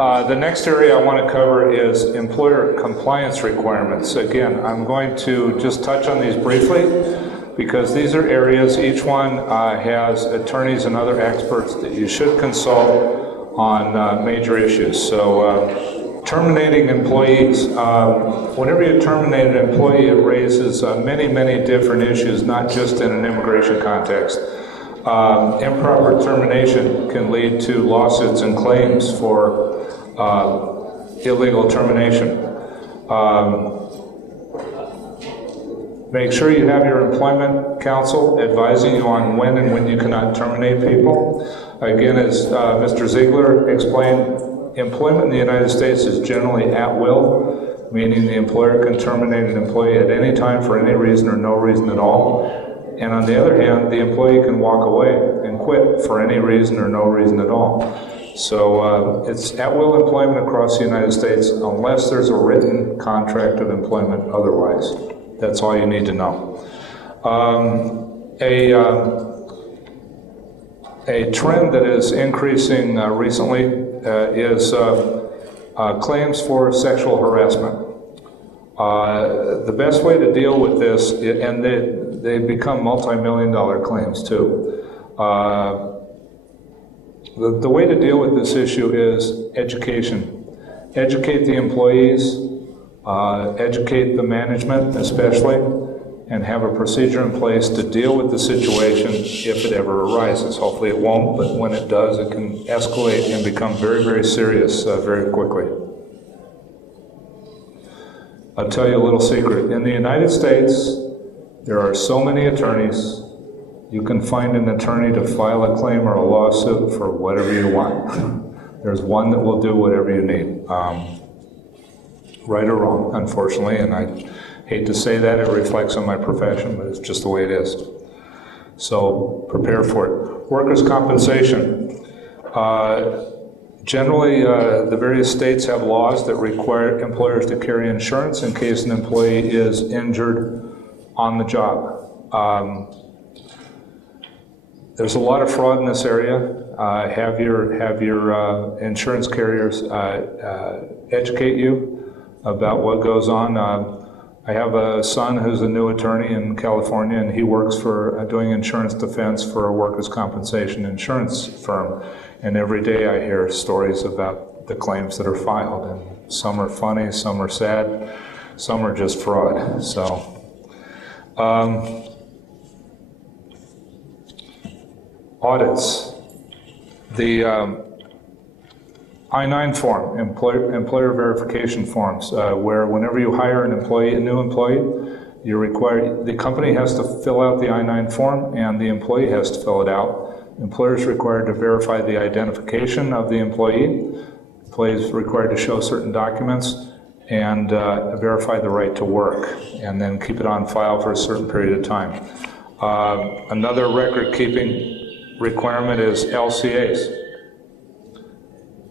The next area I want to cover is employer compliance requirements. Again, I'm going to just touch on these briefly because these are areas, each one has attorneys and other experts that you should consult on major issues. So terminating employees. Whenever you terminate an employee, it raises many, many different issues, not just in an immigration context. Improper termination can lead to lawsuits and claims for illegal termination. Make sure you have your employment counsel advising you on when you cannot terminate people. Again, as Mr. Ziegler explained, employment in the United States is generally at will, meaning the employer can terminate an employee at any time for any reason or no reason at all. And on the other hand, the employee can walk away and quit for any reason or no reason at all. So it's at-will employment across the United States unless there's a written contract of employment otherwise. That's all you need to know. A trend that is increasing recently is claims for sexual harassment. The best way to deal with this, and they become multi-million-dollar claims too. The way to deal with this issue is education. Educate the employees, educate the management especially, and have a procedure in place to deal with the situation if it ever arises. Hopefully it won't, but when it does, it can escalate and become very, very serious very quickly. I'll tell you a little secret. In the United States, there are so many attorneys. You can find an attorney to file a claim or a lawsuit for whatever you want. There's one that will do whatever you need, right or wrong, unfortunately, and I hate to say that, it reflects on my profession, but it's just the way it is. So prepare for it. Workers' compensation. Generally, the various states have laws that require employers to carry insurance in case an employee is injured on the job. There's a lot of fraud in this area. Have your insurance carriers educate you about what goes on. I have a son who's a new attorney in California, and he works for doing insurance defense for a workers' compensation insurance firm. And every day I hear stories about the claims that are filed, and some are funny, some are sad, some are just fraud. So. Audits. The I-9 form, employer verification forms, where whenever you hire an employee, a new employee, you're required, the company has to fill out the I-9 form and the employee has to fill it out. Employer is required to verify the identification of the employee. Employee is required to show certain documents and verify the right to work, and then keep it on file for a certain period of time. Another record-keeping requirement is LCAs.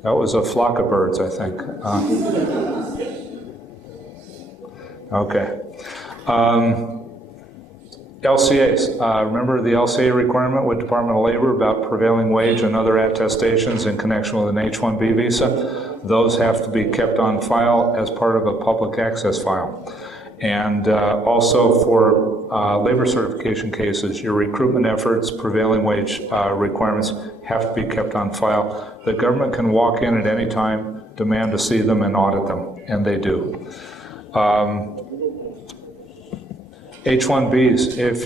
That was a flock of birds, I think. Okay. LCAs. Remember the LCA requirement with Department of Labor about prevailing wage and other attestations in connection with an H-1B visa? Those have to be kept on file as part of a public access file. And also for labor certification cases, your recruitment efforts, prevailing wage requirements have to be kept on file. The government can walk in at any time, demand to see them, and audit them, and they do. H-1Bs, if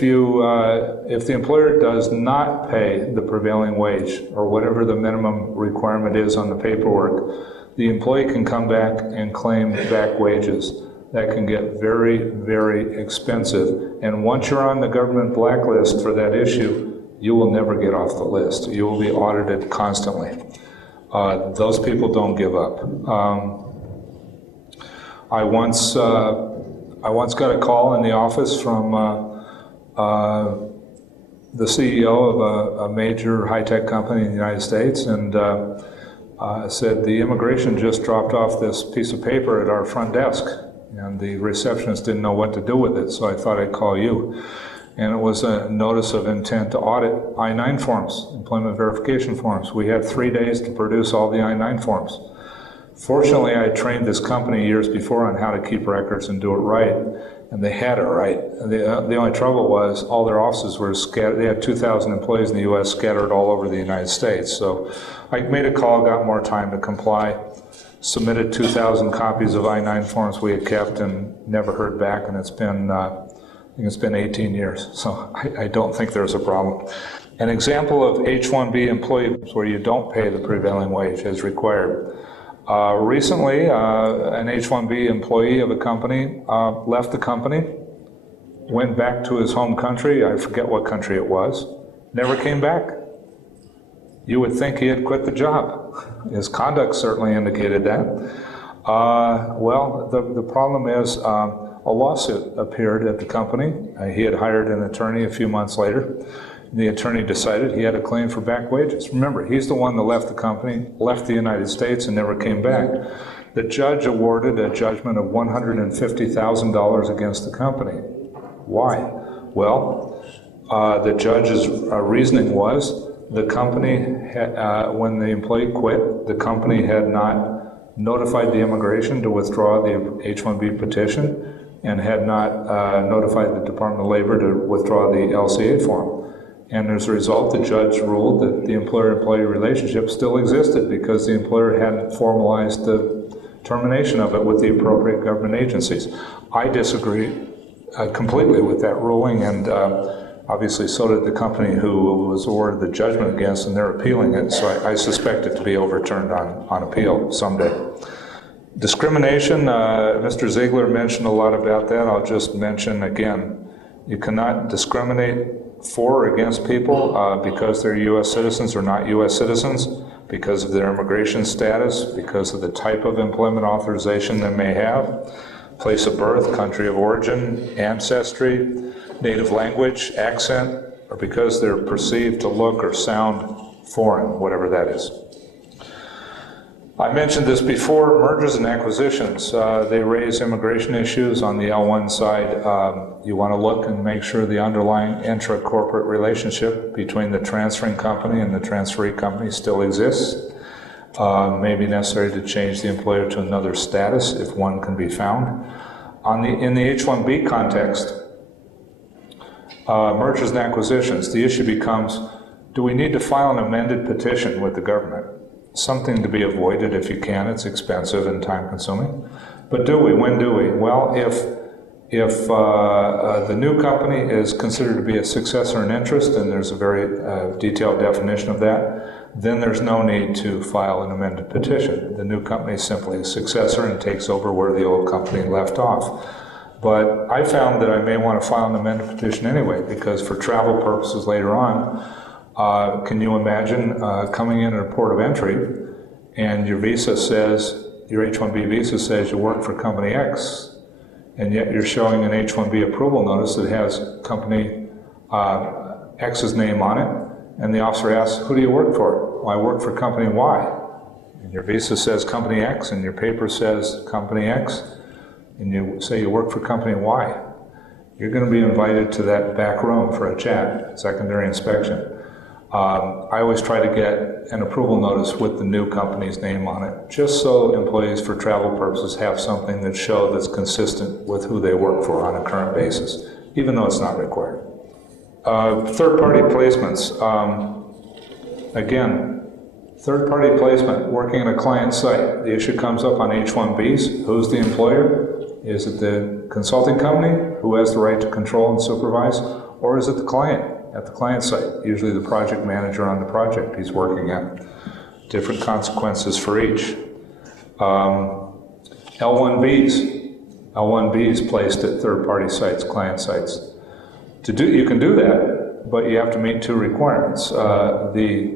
the employer does not pay the prevailing wage or whatever the minimum requirement is on the paperwork, the employee can come back and claim back wages. That can get very, very expensive. And once you're on the government blacklist for that issue, you will never get off the list. You will be audited constantly. Those people don't give up. I once got a call in the office from the CEO of a major high-tech company in the United States, and said the immigration just dropped off this piece of paper at our front desk, and the receptionist didn't know what to do with it, so I thought I'd call you. And it was a notice of intent to audit I-9 forms, employment verification forms. We had 3 days to produce all the I-9 forms. Fortunately, I trained this company years before on how to keep records and do it right, and they had it right. The only trouble was all their offices were scattered. They had 2,000 employees in the U.S. scattered all over the United States. So I made a call, got more time to comply, submitted 2,000 copies of I-9 forms we had kept and never heard back, and it's been, I think it's been 18 years, so I don't think there's a problem. An example of H-1B employees where you don't pay the prevailing wage as required. Recently, an H-1B employee of a company left the company, went back to his home country, I forget what country it was, never came back. You would think he had quit the job. His conduct certainly indicated that. Well, the problem is a lawsuit appeared at the company. He had hired an attorney a few months later. The attorney decided he had a claim for back wages. Remember, he's the one that left the company, left the United States, and never came back. The judge awarded a judgment of $150,000 against the company. Why? Well, the judge's reasoning was the company, when the employee quit, the company had not notified the immigration to withdraw the H-1B petition and had not notified the Department of Labor to withdraw the LCA form. And as a result, the judge ruled that the employer-employee relationship still existed because the employer hadn't formalized the termination of it with the appropriate government agencies. I disagree completely with that ruling, and obviously so did the company who was awarded the judgment against, and they're appealing it, so I suspect it to be overturned on appeal someday. Discrimination, Mr. Ziegler mentioned a lot about that. I'll just mention again, you cannot discriminate for or against people because they're U.S. citizens or not U.S. citizens, because of their immigration status, because of the type of employment authorization they may have, place of birth, country of origin, ancestry, native language, accent, or because they're perceived to look or sound foreign, whatever that is. I mentioned this before, mergers and acquisitions. They raise immigration issues on the L1 side. You want to look and make sure the underlying intra-corporate relationship between the transferring company and the transferee company still exists. May be necessary to change the employer to another status if one can be found. In the H-1B context, mergers and acquisitions, the issue becomes, do we need to file an amended petition with the government? Something to be avoided if you can. It's expensive and time-consuming. But do we? When do we? Well, if the new company is considered to be a successor in interest, and there's a very detailed definition of that, then there's no need to file an amended petition. The new company is simply a successor and takes over where the old company left off. But I found that I may want to file an amended petition anyway, because for travel purposes later on, can you imagine coming in at a port of entry and your visa says, your H-1B visa says you work for company X, and yet you're showing an H-1B approval notice that has company X's name on it, and the officer asks, who do you work for? Well, I work for company Y. And your visa says company X, and your paper says company X, and you say you work for company Y. You're going to be invited to that back room for a chat, secondary inspection. I always try to get an approval notice with the new company's name on it, just so employees for travel purposes have something that shows that's consistent with who they work for on a current basis, even though it's not required. Third-party placements. Again, third-party placement, working in a client site. The issue comes up on H-1Bs. Who's the employer? Is it the consulting company who has the right to control and supervise, or is it the client? At the client site, usually the project manager on the project he's working at. Different consequences for each. L1Bs placed at third-party sites, client sites. You can do that, but you have to meet two requirements. The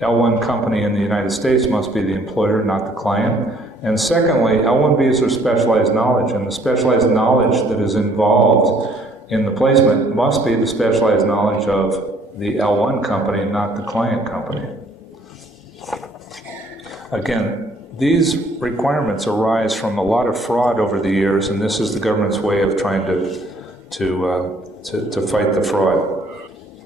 L1 company in the United States must be the employer, not the client. And secondly, L1Bs are specialized knowledge, and the specialized knowledge that is involved in the placement must be the specialized knowledge of the L1 company, not the client company. Again, these requirements arise from a lot of fraud over the years, and this is the government's way of trying to fight the fraud.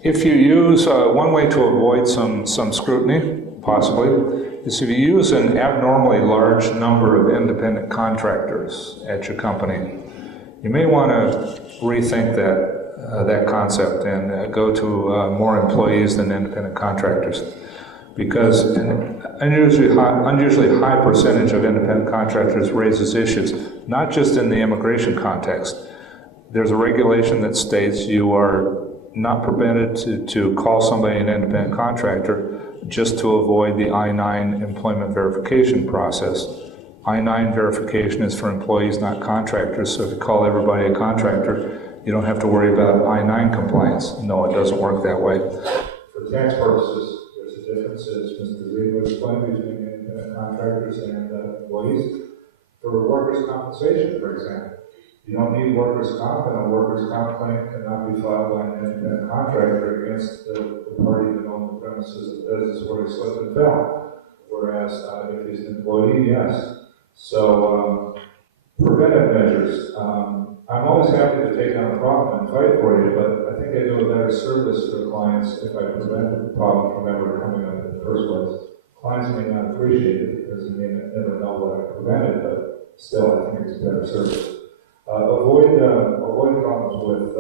If you use one way to avoid some scrutiny, possibly, is if you use an abnormally large number of independent contractors at your company, you may want to rethink that concept and go to more employees than independent contractors. Because an unusually high percentage of independent contractors raises issues, not just in the immigration context. There's a regulation that states you are not permitted to call somebody an independent contractor just to avoid the I-9 employment verification process. I-9 verification is for employees, not contractors, so if you call everybody a contractor, you don't have to worry about I-9 compliance. No, it doesn't work that way. For tax purposes, there's a difference, as Mr. Ziegler explained, between independent contractors and employees. For workers' compensation, for example, you don't need workers' comp, and a workers' comp claim cannot be filed by an independent contractor against the party that owned the premises of the business where he slipped and fell. Whereas if he's an employee, yes. So preventive measures. I'm always happy to take on a problem and fight for you, but I think I do a better service for clients if I prevent the problem from ever coming up in the first place. Clients may not appreciate it because they may never know what I prevented, but still I think it's a better service. Avoid problems with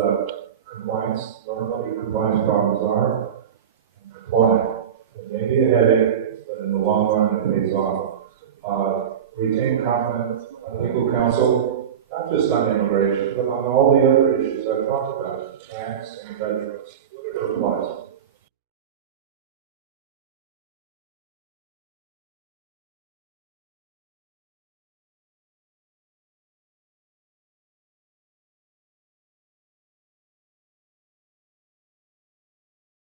compliance. Learn what your compliance problems are and comply. It may be a headache, but in the long run it pays off. Retain competent legal counsel, not just on immigration, but on all the other issues I've talked about, tax and veterans, whatever applies.